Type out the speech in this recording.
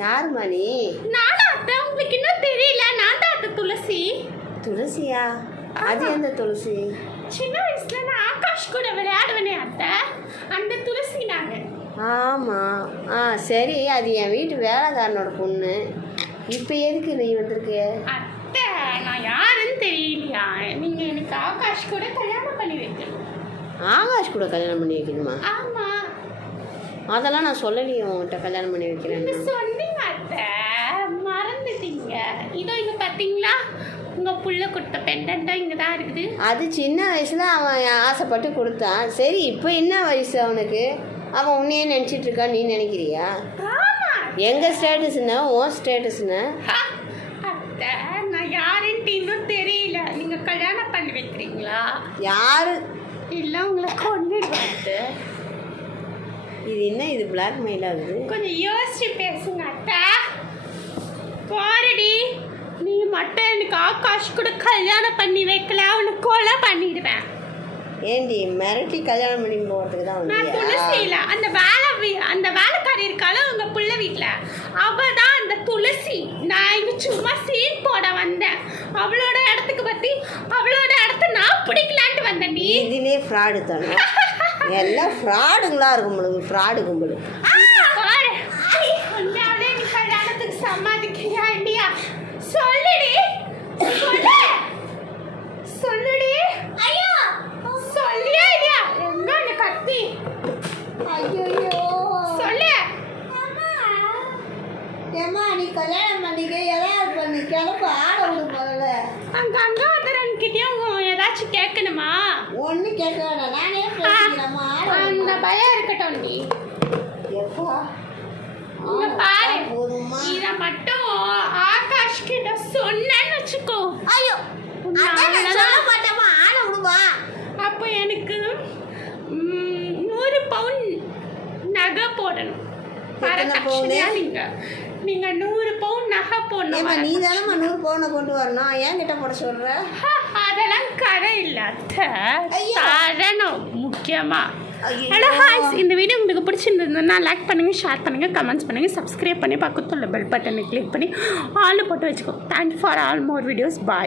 யாருமா நீ? நானும் அத்தை, உங்களுக்கு இன்னும் தெரியல. நான் தான் அத்தை துளசி. துளசியா? அது எந்த துளசி? சின்ன வயசுல நான் ஆகாஷ் கூட விளையாடுவேனே அத்தை, அந்த துளசி நாங்க. ஆமாம். சரி, அது என் வீட்டு வேலைக்காரனோட பொண்ணு. இப்போ எதுக்கு நீ வந்திருக்க? அத்தை, நான் யாருன்னு தெரியலையா? நீங்க எனக்கு ஆகாஷ் கூட கல்யாணம் பண்ணி வைக்கணும். ஆகாஷ் கூட கல்யாணம் பண்ணி வைக்கணுமா? ஆமா. அதெல்லாம் நான் சொல்லலையே உங்கள்கிட்ட கல்யாணம் பண்ணி வைக்கிறேன்னு. சொன்னீங்க அத்தை, மறந்துட்டீங்க. இதோ இங்க பாத்தீங்களா, உங்க புள்ள கொடுத்த பெண்டன்ட்டா இங்க தான் இருக்குது. அது சின்ன வயசுல அவன் ஆசைப்பட்டு கொடுத்தான். சரி, இப்போ என்ன வயசு அவனுக்கு? அவன் உன்னையே நினச்சிட்டு இருக்கான், நீ நினைக்கிறியா? எங்கள் ஸ்டேட்டஸ்னா உன் ஸ்டேட்டஸ்னா? அத்தை, நான் யாருன்ட்டு இன்னும் தெரியல. நீங்க கல்யாணம் பண்ணி வைக்கிறீங்களா? யாரு இல்லை, உங்களை கொண்டுடுவாங்க. இது என்ன, இது பிளாக்மெயில் ஆகுது? கொஞ்சம் யோசிச்சு பேசுங்க அத்தை. பாருடி, நீ மட்டும் எனக்கு ஆகாஷ் கூட கல்யாணம் பண்ணி வைக்கல, அவனுக்கு கொலை பண்ணிடுவேன். ஏண்டி மிரட்டி கல்யாணம் பண்ணி போகிறதுக்கு தான் நான் வந்து? துளசி இல்லை, அந்த வேலைக்காரி இருக்கால உங்க புள்ள வீட்டில், அவ தான் அந்த துளசி. நான் இங்க சும்மா சீன் போட வந்தேன். அவளோட இடத்துக்கு பற்றி அவளோட இடத்த நான் பிடிக்கலான்ட்டு வந்தேன். நீ இதுலேயே ஃப்ராடு தானே? எல்லாம் ஃப்ராடுங்களா இருக்கும் பொழுது, ஃப்ராடு கும்பல். நீ கல்யாணத்துக்கு சம்மதிக்கிறியா இல்லையா? சொல்லுடி, சொல்லுடி. ஐயோ, சொல்லியா இல்லையா? எங்க அந்த கத்தி? ஐயோ சொல்லு. ஏம்மா, நீ கல்யாணம் பண்ணிக்க, ஏதாவது பண்ணி கிளம்ப ஆட விடு முதல்ல. அங்க கிட்டயும் ஏதாச்சும் கேட்கணுமா? ஒன்றும் கேட்க வேண்டாம், நானே பேசிக்கிறேம்மா. அந்த பயம் இருக்கட்டும். நீ எப்பா பாரு, போதுமா? இத மட்டும் ஆகாஷ் கிட்ட சொன்னேன்னு வச்சுக்கோ. ஐயோ, சொல்ல மாட்டேம்மா, ஆட விடுமா. அப்போ எனக்கு 100 பவுன் நகை போடணும். நீங்க 100 பவுன் நகை போடணும். நீ தானம்மா 100 பவுனை கொண்டு வரணும், ஏன் கிட்ட போட சொல்ற? அதெல்லாம் கதை இல்லை அத்தை, தரணும் முக்கியமா. ஹலோ ஹாய்ஸ், இந்த வீடியோ உங்களுக்கு பிடிச்சிருந்ததுன்னா லைக் பண்ணுங்கள், ஷேர் பண்ணுங்கள், கமெண்ட்ஸ் பண்ணுங்கள், சப்ஸ்கிரைப் பண்ணி பக்கத்துல பெல் பட்டனை கிளிக் பண்ணி ஆல் போட்டு வச்சுக்கோ. Thank you for all more videos. Bye.